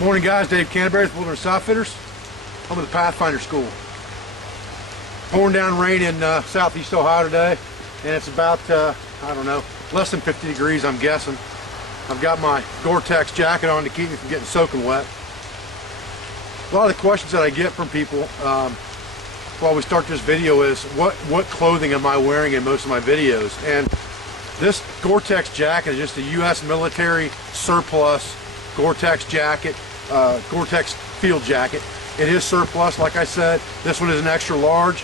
Morning guys, Dave Canterbury with Wilderness Outfitters. I'm at the Pathfinder school. Pouring down rain in southeast Ohio today, and it's about, I don't know, less than 50 degrees I'm guessing. I've got my Gore-Tex jacket on to keep me from getting soaking wet. A lot of the questions that I get from people while we start this video is, what clothing am I wearing in most of my videos? And this Gore-Tex jacket is just a U.S. military surplus Gore-Tex jacket, Gore-Tex field jacket. It is surplus, like I said. This one is an extra large.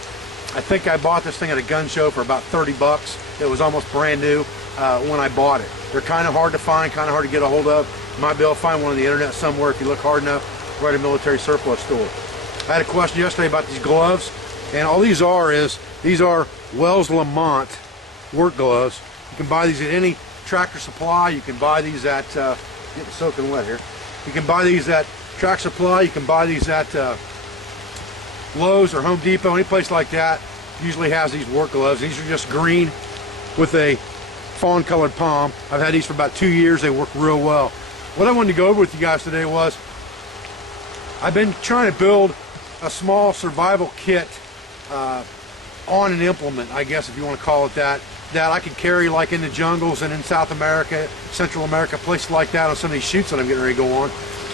I think I bought this thing at a gun show for about 30 bucks. It was almost brand new when I bought it. They're kind of hard to find, kind of hard to get a hold of. You might be able to find one on the internet somewhere if you look hard enough, right at a military surplus store. I had a question yesterday about these gloves, and all these are Wells Lamont work gloves. You can buy these at any Tractor Supply. You can buy these at getting soaking wet here. You can buy these at Tractor Supply. You can buy these at Lowe's or Home Depot. Any place like that usually has these work gloves. These are just green with a fawn colored palm. I've had these for about 2 years. They work real well. What I wanted to go over with you guys today was, I've been trying to build a small survival kit on an implement, I guess if you want to call it that, that I could carry like in the jungles and in South America, Central America, places like that, on some of these shoots that I'm getting ready to go on.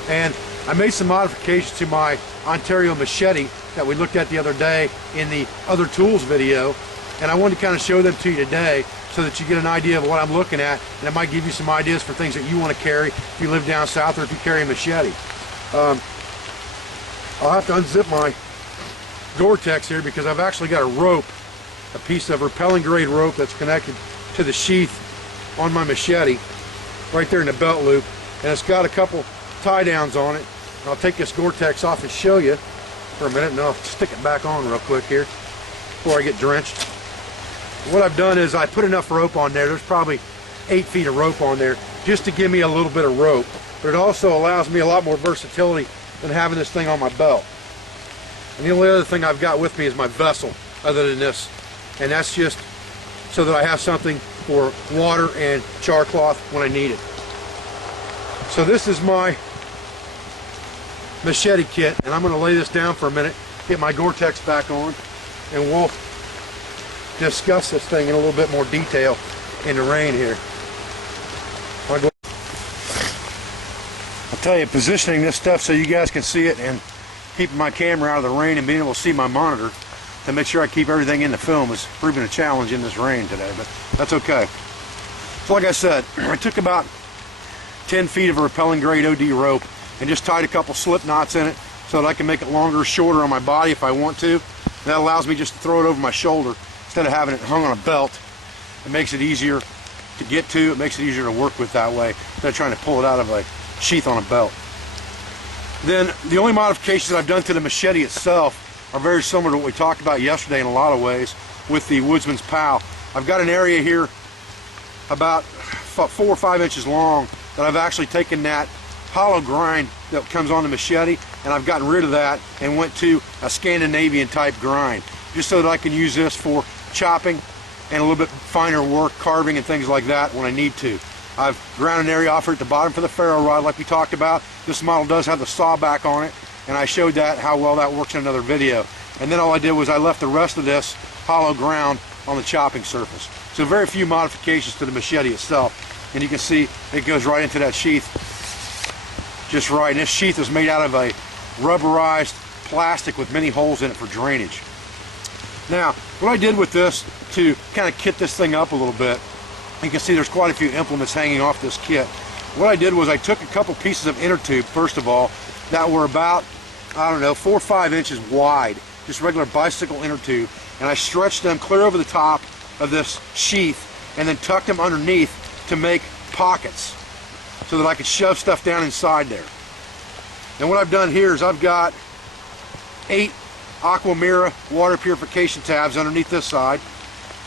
And I made some modifications to my Ontario Machete that we looked at the other day in the other tools video, and I wanted to kind of show them to you today so that you get an idea of what I'm looking at, and it might give you some ideas for things that you want to carry if you live down south or if you carry a machete. I'll have to unzip my Gore-Tex here because I've actually got a rope, a piece of repelling grade rope that's connected to the sheath on my machete right there in the belt loop, and it's got a couple tie downs on it. I'll take this Gore-Tex off and show you for a minute, and I'll stick it back on real quick here before I get drenched. What I've done is I put enough rope on there. There's probably 8 feet of rope on there just to give me a little bit of rope, but it also allows me a lot more versatility than having this thing on my belt. And the only other thing I've got with me is my vessel other than this, and that's just so that I have something for water and char cloth when I need it. So this is my machete kit, and I'm going to lay this down for a minute, get my Gore-Tex back on, and we'll discuss this thing in a little bit more detail in the rain here. I'll tell you, positioning this stuff so you guys can see it and keeping my camera out of the rain and being able to see my monitor to make sure I keep everything in the film is proving a challenge in this rain today, but that's okay. So like I said, I took about 10 feet of a repelling grade OD rope and just tied a couple slip knots in it so that I can make it longer or shorter on my body if I want to. And that allows me just to throw it over my shoulder instead of having it hung on a belt. It makes it easier to get to, it makes it easier to work with that way instead of trying to pull it out of a sheath on a belt. Then the only modifications that I've done to the machete itself are very similar to what we talked about yesterday in a lot of ways with the Woodsman's PAL. I've got an area here about 4 or 5 inches long that I've actually taken that hollow grind that comes on the machete, and I've gotten rid of that and went to a Scandinavian type grind just so that I can use this for chopping and a little bit finer work, carving and things like that when I need to. I've ground an area off here at the bottom for the ferro rod like we talked about. This model does have the saw back on it, and I showed that, how well that works in another video. And then all I did was I left the rest of this hollow ground on the chopping surface. So very few modifications to the machete itself, and you can see it goes right into that sheath just right. And this sheath is made out of a rubberized plastic with many holes in it for drainage. Now, what I did with this to kind of kit this thing up a little bit, you can see there's quite a few implements hanging off this kit. What I did was I took a couple pieces of inner tube, first of all, that were about, I don't know, 4 or 5 inches wide, just regular bicycle inner tube, and I stretched them clear over the top of this sheath and then tucked them underneath to make pockets so that I could shove stuff down inside there. And what I've done here is I've got 8 Aquamira water purification tabs underneath this side,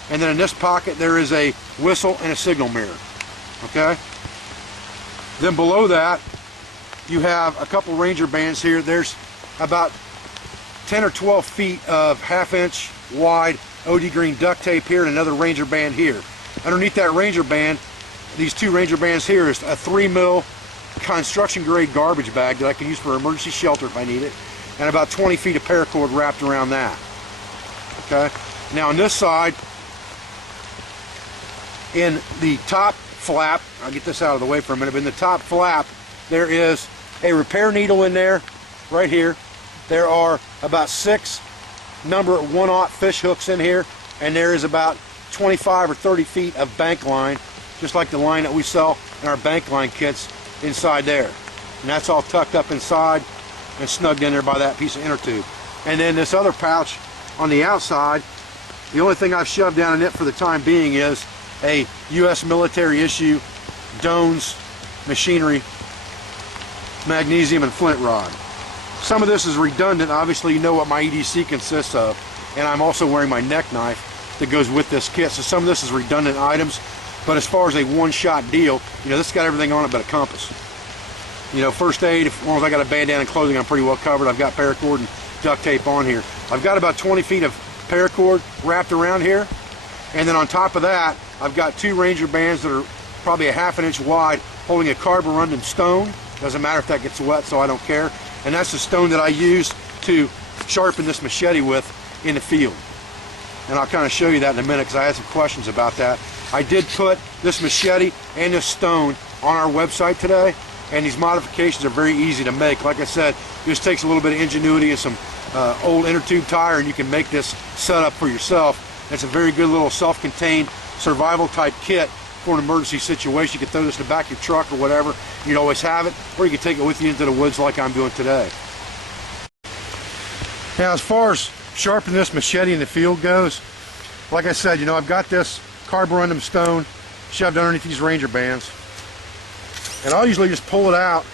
and then in this pocket there is a whistle and a signal mirror. Okay? Then below that you have a couple Ranger bands here. There's about 10 or 12 feet of 1/2 inch wide OD green duct tape here and another Ranger band here. Underneath that Ranger band, these 2 Ranger bands here, is a 3 mil construction grade garbage bag that I can use for emergency shelter if I need it, and about 20 feet of paracord wrapped around that. Okay, now on this side, in the top flap, I'll get this out of the way for a minute, but in the top flap there is a repair needle in there right here. There are about 6 number 1/0 fish hooks in here, and there is about 25 or 30 feet of bank line, just like the line that we sell in our bank line kits, inside there. And that's all tucked up inside and snugged in there by that piece of inner tube. And then this other pouch on the outside, the only thing I've shoved down in it for the time being is a U.S. military issue Doan's machinery magnesium and flint rod. Some of this is redundant. Obviously you know what my EDC consists of, and I'm also wearing my neck knife that goes with this kit, so some of this is redundant items. But as far as a one-shot deal, you know, this has got everything on it but a compass. You know, first aid, as long as I got a bandana and clothing, I'm pretty well covered. I've got paracord and duct tape on here. I've got about 20 feet of paracord wrapped around here, and then on top of that I've got 2 Ranger bands that are probably a 1/2 inch wide, holding a carborundum stone. Doesn't matter if that gets wet, so I don't care. And that's the stone that I use to sharpen this machete with in the field. And I'll kind of show you that in a minute because I had some questions about that. I did put this machete and this stone on our website today, and these modifications are very easy to make. Like I said, it just takes a little bit of ingenuity and some old inner tube tire, and you can make this setup for yourself. It's a very good little self-contained survival type kit for an emergency situation. You can throw this in the back of your truck or whatever. You'd always have it, or you can take it with you into the woods like I'm doing today. Now, as far as sharpening this machete in the field goes, like I said, you know, I've got this carborundum stone shoved underneath these Ranger bands, and I'll usually just pull it out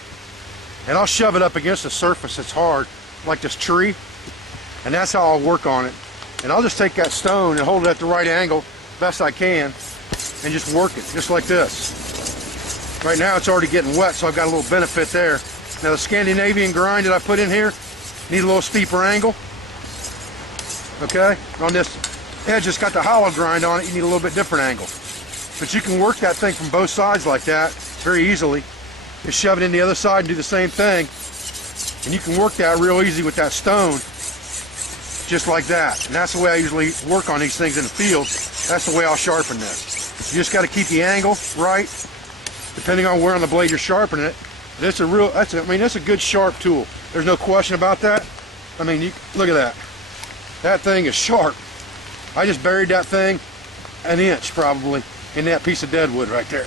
and I'll shove it up against a surface that's hard, like this tree, and that's how I'll work on it. And I'll just take that stone and hold it at the right angle best I can and just work it just like this. Right now it's already getting wet, so I've got a little benefit there. Now the Scandinavian grind that I put in here need a little steeper angle. Okay, on this edge it's got the hollow grind on it, you need a little bit different angle. But you can work that thing from both sides like that very easily. Just shove it in the other side and do the same thing, and you can work that real easy with that stone, just like that. And that's the way I usually work on these things in the field. That's the way I'll sharpen this. You just got to keep the angle right, depending on where on the blade you're sharpening it. That's a good sharp tool. There's no question about that. I mean, look at that. That thing is sharp. I just buried that thing an inch probably in that piece of dead wood right there,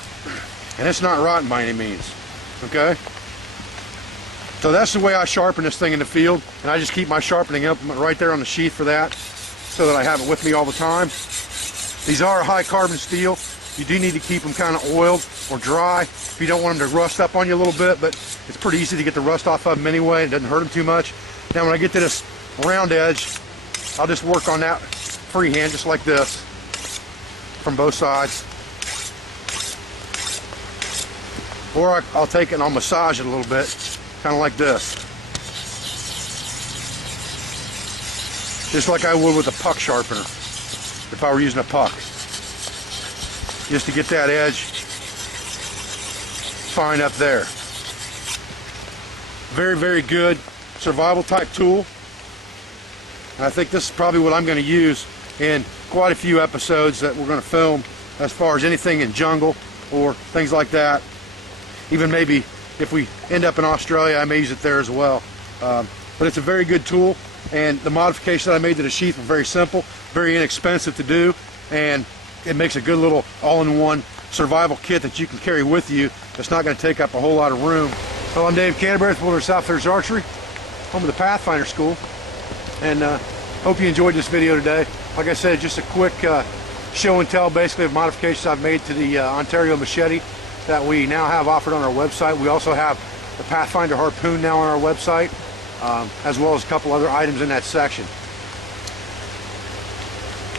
and it's not rotten by any means. Okay, so that's the way I sharpen this thing in the field, and I just keep my sharpening implement right there on the sheath for that, so that I have it with me all the time. These are high carbon steel. You do need to keep them kind of oiled or dry if you don't want them to rust up on you a little bit, but it's pretty easy to get the rust off of them anyway. It doesn't hurt them too much. Now when I get to this round edge, I'll just work on that freehand just like this from both sides. Or I'll take it and I'll massage it a little bit, kind of like this. Just like I would with a puck sharpener, if I were using a puck. Just to get that edge fine up there. Very, very good survival type tool. And I think this is probably what I'm going to use in quite a few episodes that we're going to film, as far as anything in jungle or things like that. Even maybe if we end up in Australia, I may use it there as well. But it's a very good tool, and the modifications that I made to the sheath were very simple, very inexpensive to do, and it makes a good little all-in-one survival kit that you can carry with you. That's not going to take up a whole lot of room. Well, I'm Dave Canterbury with Wilderness Outfitters Archery, home of the Pathfinder School, and hope you enjoyed this video today. Like I said, just a quick show and tell basically of modifications I've made to the Ontario Machete that we now have offered on our website. We also have the Pathfinder harpoon now on our website, as well as a couple other items in that section.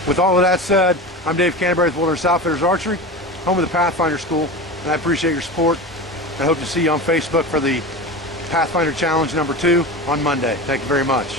With all of that said, I'm Dave Canterbury with Wilderness Outfitters Archery, home of the Pathfinder School, and I appreciate your support. I hope to see you on Facebook for the Pathfinder Challenge #2 on Monday. Thank you very much.